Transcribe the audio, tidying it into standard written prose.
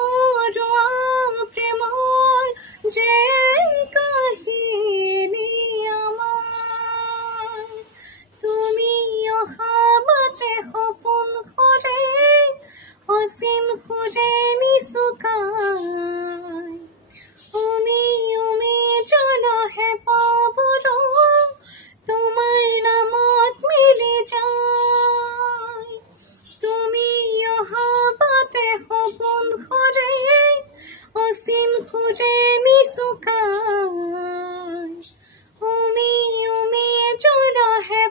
পৰুৱা প্ৰেমৰ যে কাহিনী আমাৰ তুমি অহা বাটে সপোন সৰে অচিন সুৰে নিচুকাই উমি উমি জলহে পাবৰ তোমাৰ নামত মিলি যায় তুমি অহা বাটে সপোন সৰে অচিন সুৰে নিচুকাই উমি উমি জলহে